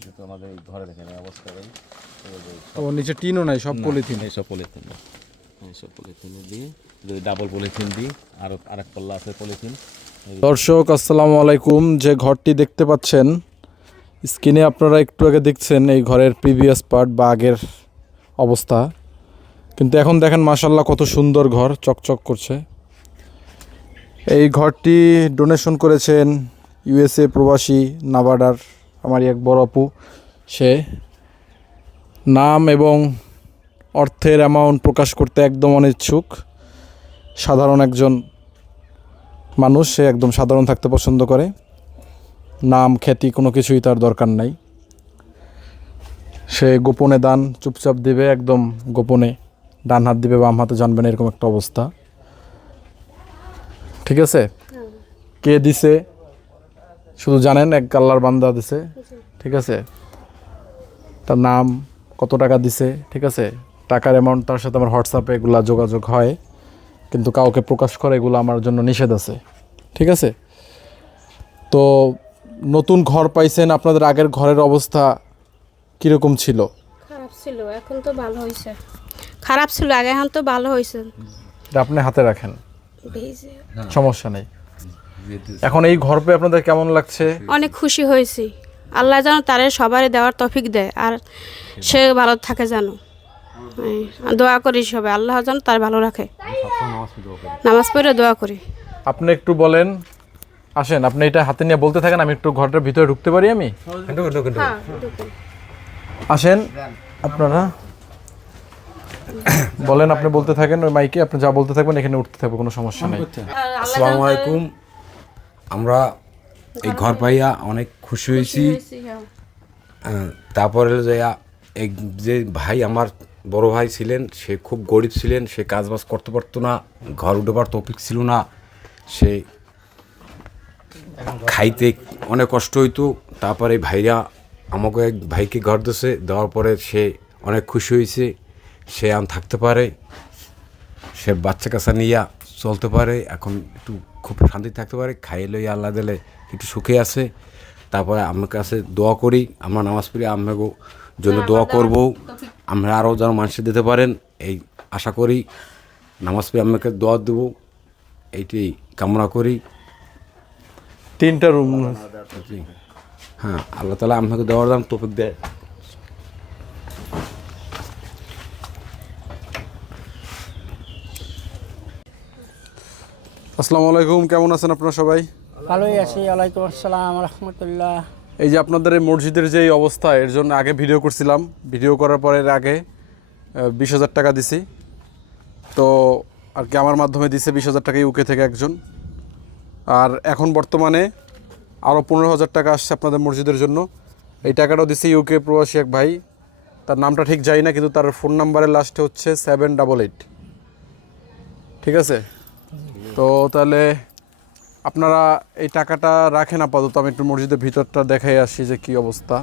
যেহেতু আমাদের এই ঘরে দেখেন এই অবস্থা এই ও নিচে টিনও নাই সব পলিথিন। এই সব পলিথিন। এই সব পলিথিন দিয়ে ডাবল পলিথিন দিই আরও আরেক পাল্লা আছে পলিথিন। দর্শক আসসালামু আলাইকুম। যে ঘরটি দেখতে পাচ্ছেন স্ক্রিনে আপনারা একটু আগে দেখছেন এই ঘরের প্রিভিয়াস পার্ট বা আগের অবস্থা। কিন্তু এখন দেখেন মাসাল্লাহ কত সুন্দর ঘর চকচক করছে। এই ঘরটি ডোনেশন করেছেন ইউএসএ প্রবাসী নাবাডার আমার এক বড় আপু সে নাম এবং অর্থের অ্যামাউন্ট প্রকাশ করতে একদম অনিচ্ছুক। সাধারণ একজন মানুষ সে একদম সাধারণ থাকতে পছন্দ করে। নাম খ্যাতি কোনো কিছুই তার দরকার নাই। সে গোপনে দান চুপচাপ দিবে একদম গোপনে ডান হাত দিবে বাম হাতে জানবে না এরকম একটা অবস্থা। ঠিক আছে? কে দিছে? শুধু জানেন এক আল্লাহর বান্দা দিছে ঠিক আছে? তার নাম কত টাকা দিছে ঠিক আছে? টাকার অ্যামাউন্ট তার সাথে আমার হোয়াটসঅ্যাপে এগুলা যোগাযোগ হয় কিন্তু কাউকে প্রকাশ করে এগুলো আমার জন্য নিষেধ আছে ঠিক আছে? তো নতুন ঘর পাইছেন আপনাদের আগের ঘরের অবস্থা কীরকম ছিল? খারাপ ছিল এখন তো ভালো হয়েছে খারাপ ছিল আগে এখন তো ভালো হয়েছে এটা আপনি হাতে রাখেন। সমস্যা নেই। এখন এই ঘর পেয়ে আপনাদের কেমন লাগছে? অনেক খুশি হয়েছি। আল্লাহ যেন তারে সবারই দেওয়ার তফিক দেয় আর সে ভালো থাকে যেন। আর দোয়া করি সবাই আল্লাহ যেন তার ভালো রাখে। নামাজ পড়ে দোয়া করি। আপনি একটু বলেন আসেন আপনি এটা হাতে নিয়ে বলতে থাকেন আমি একটু ঘরটার ভিতরে ঢুকতে পারি আমি? আসেন আপনারা বলেন আপনি বলতে থাকেন ওই মাইকে আপনি যা বলতে থাকবেন এখানে উঠতে থাকবে কোনো সমস্যা নেই। আসসালামু আলাইকুম। আমরা এই ঘর পাইয়া অনেক খুশি হয়েছি। তারপরে যে আ- এই যে ভাই আমার বড় ভাই ছিলেন সে খুব গরিব ছিলেন সে কাজ বাজ করতে পারতো না ঘর উঠবার টপিক ছিল না সে খাইতে অনেক কষ্ট হইতো। তারপরে ভাইরা আমাকে এক ভাইকে ঘর দিছে দেওয়ার পরে সে অনেক খুশি হয়েছে সে আন থাকতে পারে। সে বাচ্চা কাচ্চা নিয়ে চলতে পারে এখন একটু খুব শান্তি থাকতে পারে খাইয়ে লই আল্লাহ দিলে একটু সুখে আছে। তারপরে আমার কাছে দোয়া করি আমরা নামাজ পড়ি আমাকে জন্য দোয়া করব। আমরা আরও যেন মানুষের দিতে পারেন এই আশা করি নামাজ পড়ে আমাকে দোয়া দেব এইটি কামনা করি। তিনটা রুম হ্যাঁ আল্লাহ তালা আপনাকে দেওয়ার দাম তোপিক দেয়। আসসালামু আলাইকুম কেমন আছেন আপনারা সবাই? ভালোই আছি ওয়ালাইকুম আসসালাম রহমতুল্লাহ। এই যে আপনাদের এই মসজিদের যে এই অবস্থা এর জন্য আগে ভিডিও করছিলাম। ভিডিও করার পরে আগে বিশ হাজার টাকা দিছি। তো আর কি আমার মাধ্যমে দিছে বিশ হাজার টাকা ইউকে থেকে একজন। আর এখন বর্তমানে আরও পনেরো হাজার টাকা আসছে আপনাদের মসজিদের জন্য। এই টাকাটাও দিছে ইউকে প্রবাসী এক ভাই। তার নামটা ঠিক যাই না কিন্তু তার ফোন নাম্বারের লাস্টে হচ্ছে সেভেন ডাবল এইট ঠিক আছে? তো তাহলে আপনারা এই টাকাটা রাখেন আপাতত আমি একটু মসজিদের ভিতরটা দেখাই আসি যে কি অবস্থা।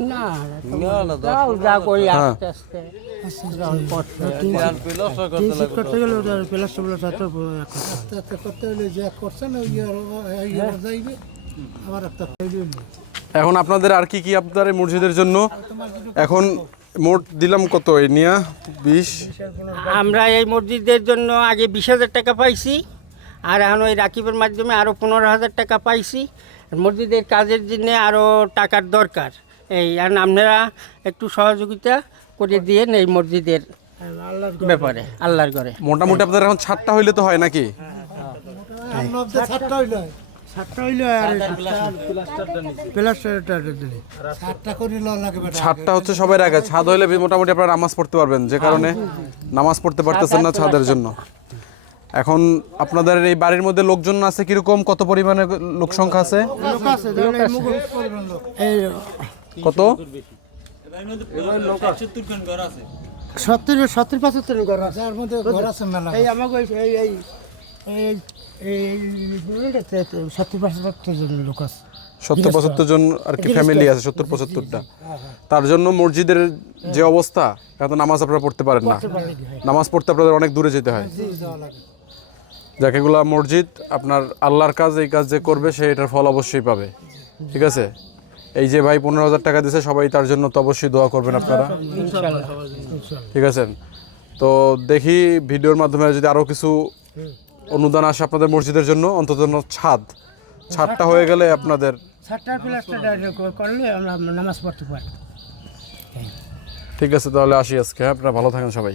জানলা না যাও যা করি আস্তে আস্তে। যখন পড়তে করতে গেলে। ওটা প্লাস্টার সাথে আস্তে আস্তে করতে গেলে যে করছে না ইয়ে যাইবে আবার একটা এখন আপনাদের আর কি কি আপনার এই মসজিদের জন্য? এখন মোট দিলাম কত এই নিয়া? বিশ? আমরা এই মসজিদের জন্য আগে বিশ হাজার টাকা পাইছি। আর এখন ওই রাকিবের মাধ্যমে আরও পনেরো হাজার টাকা পাইছি। মসজিদের কাজের জন্য আরও টাকার দরকার। এই, আর আপনারা একটু সহযোগিতা করে দিয়েন এই মসজিদের ব্যাপারে, আল্লাহর করে মোটামুটি আপনাদের এখন ছাড়টা হইলে তো হয় নাকি? ছাদটা হচ্ছে সবাই আগে ছাদ হইলে মোটামুটি আপনারা নামাজ পড়তে পারবেন, যে কারণে নামাজ পড়তে পারতেছেন না ছাদের জন্য। এখন আপনাদের এই বাড়ির মধ্যে লোকজন আছে কীরকম? কত পরিমাণে লোক সংখ্যা আছে? লোক আছে তাহলে এই মুখ পরিমাণ লোক। এই কত? সত্তর সত্তর পঁচাত্তর ঘর আছে। যার মধ্যে ঘর আছে মেলা এই আমাকে এই এই এই এই সত্তর পঁচাত্তর জন লোক আছে। সত্তর পঁচাত্তর জন আর কি ফ্যামিলি আছে সত্তর পঁচাত্তরটা। তার জন্য মসজিদের যে অবস্থা এত নামাজ আপনারা পড়তে পারেন না। নামাজ পড়তে আপনাদের অনেক দূরে যেতে হয়। যাকে মসজিদ আপনার আল্লাহর কাজ এই কাজ যে করবে সে এটার ফল অবশ্যই পাবে। ঠিক আছে? এই যে ভাই পনেরো হাজার টাকা দিছে সবাই তার জন্য তো অবশ্যই দোয়া করবেন আপনারা। ঠিক আছে? তো দেখি ভিডিওর মাধ্যমে যদি আরও কিছু অনুদান আসে আপনাদের মসজিদের জন্য অন্তত ছাদ। ছাদটা হয়ে গেলে আপনাদের ঠিক আছে তাহলে আসি আজকে হ্যাঁ? আপনারা ভালো থাকেন সবাই।